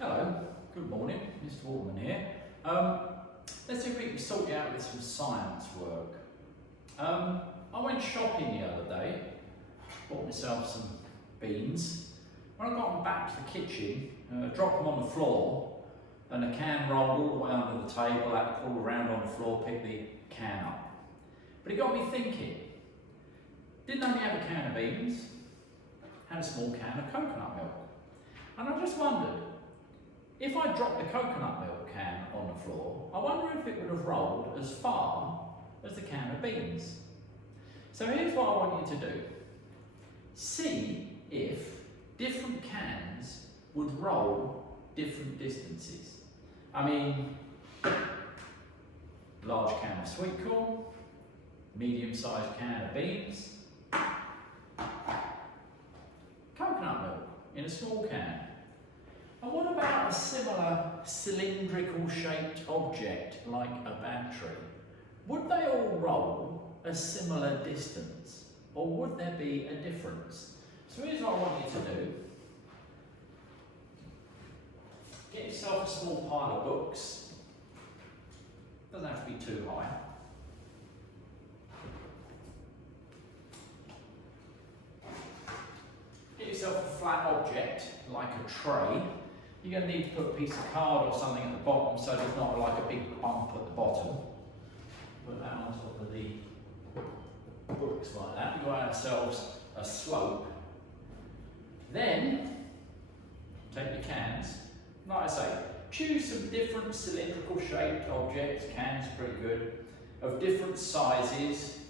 Hello, good morning, Mr. Waterman here. Let's see if we can sort you out with some science work. I went shopping the other day, bought myself some beans. When I got them back to the kitchen, dropped them on the floor, and the can rolled all the way under the table. I had to crawl around on the floor, pick the can up. But it got me thinking, didn't only have a can of beans, had a small can of coconut milk. And I just wondered, if I dropped the coconut milk can on the floor, I wonder if it would have rolled as far as the can of beans. So here's what I want you to do. See if different cans would roll different distances. I mean, large can of sweet corn, medium-sized can of beans, coconut milk in a small can. And what about a similar cylindrical shaped object like a battery? Would they all roll a similar distance, or would there be a difference? So here's what I want you to do. Get yourself a small pile of books. Doesn't have to be too high. Get yourself a flat object like a tray. You're going to need to put a piece of card or something at the bottom so there's not like a big bump at the bottom. Put that on top of the books like that. We've got ourselves a slope. Then, take your cans. Like I say, choose some different cylindrical shaped objects, cans are pretty good, of different sizes,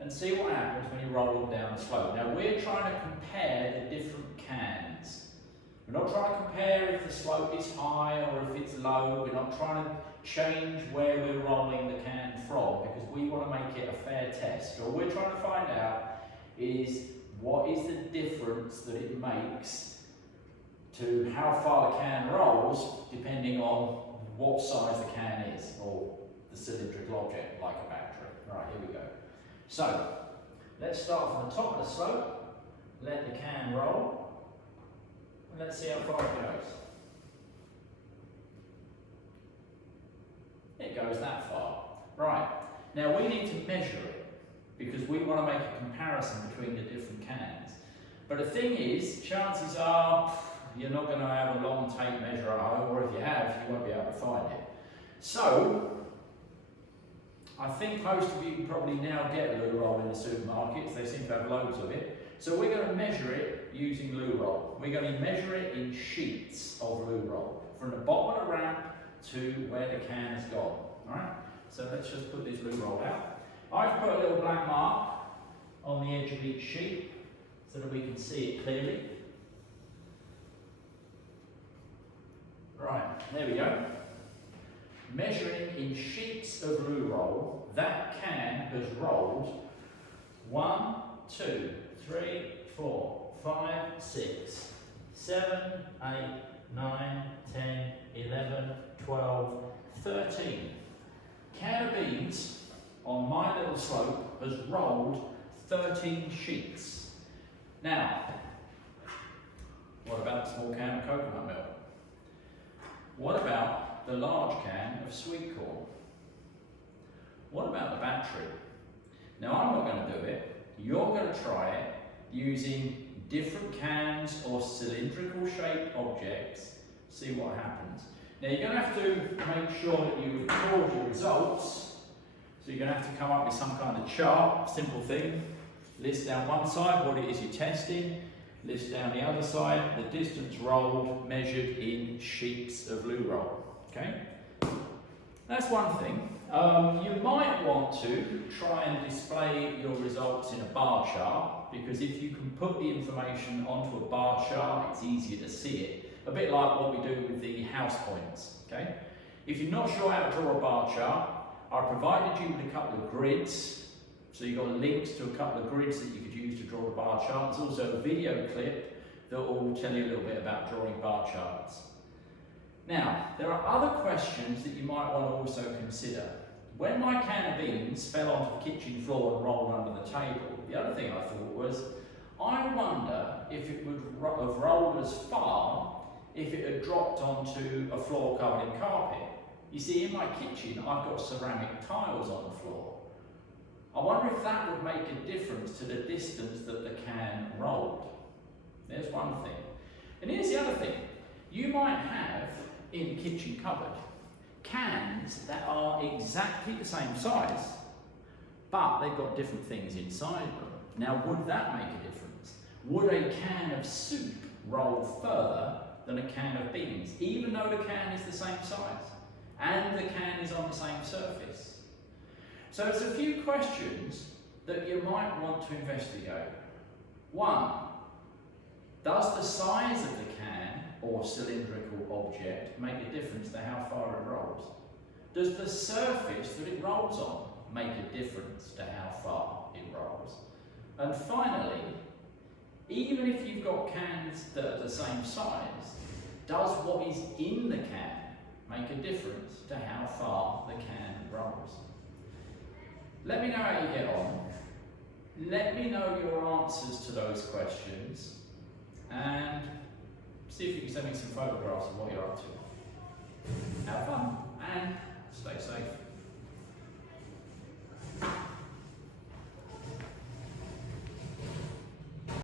and see what happens when you roll them down the slope. Now we're trying to compare the different cans. We're not trying to compare if the slope is high or if it's low. We're not trying to change where we're rolling the can from because we want to make it a fair test. All we're trying to find out is what is the difference that it makes to how far the can rolls depending on what size the can is or the cylindrical object like a battery. Right, here we go. So, let's start from the top of the slope, let the can roll. Let's see how far it goes. It goes that far. Right, now we need to measure it because we want to make a comparison between the different cans. But the thing is, chances are you're not going to have a long tape measure at home, or if you have, you won't be able to find it. So, I think most of you probably now get loo roll in the supermarkets. They seem to have loads of it. So we're going to measure it using loo roll. We're going to measure it in sheets of loo roll, from the bottom of the ramp to where the can has gone. Alright, so let's just put this loo roll out. I've put a little black mark on the edge of each sheet so that we can see it clearly. Right, there we go. Measuring in sheets of loo roll, that can has rolled 1, 2, 3, 4, 5, 6, 7, 8, 9, 10, 11, 12, 13. Can of beans on my little slope has rolled 13 sheets. Now, what about the small can of coconut milk? What about the large can of sweet corn? What about the battery? Now I'm not going to do it. You're going to try it using different cans or cylindrical shaped objects. See what happens. Now you're going to have to make sure that you record your results. So you're going to have to come up with some kind of chart, simple thing. List down one side what it is you're testing. List down the other side, the distance rolled measured in sheets of loo roll. Okay? That's one thing. You might want to try and display your results in a bar chart, because if you can put the information onto a bar chart, it's easier to see it. A bit like what we do with the house points. Okay? If you're not sure how to draw a bar chart, I provided you with a couple of grids. So you've got links to a couple of grids that you could use to draw a bar chart. There's also a video clip that will tell you a little bit about drawing bar charts. Now, there are other questions that you might want to also consider. When my can of beans fell onto the kitchen floor and rolled under the table, the other thing I thought was, I wonder if it would have rolled as far if it had dropped onto a floor covered in carpet. You see, in my kitchen, I've got ceramic tiles on the floor. I wonder if that would make a difference to the distance that the can rolled. There's one thing. And here's the other thing. You might have, in the kitchen cupboard, cans that are exactly the same size, but they've got different things inside them. Now, would that make a difference? Would a can of soup roll further than a can of beans, even though the can is the same size and the can is on the same surface? So there's a few questions that you might want to investigate. One, does the size of the can or cylindrical object make a difference to how far it rolls? Does the surface that it rolls on make a difference to how far it rolls? And finally, even if you've got cans that are the same size, does what is in the can make a difference to how far the can rolls? Let me know how you get on. Let me know your answers to those questions, and see if you can send me some photographs of what you're up to. Have fun, and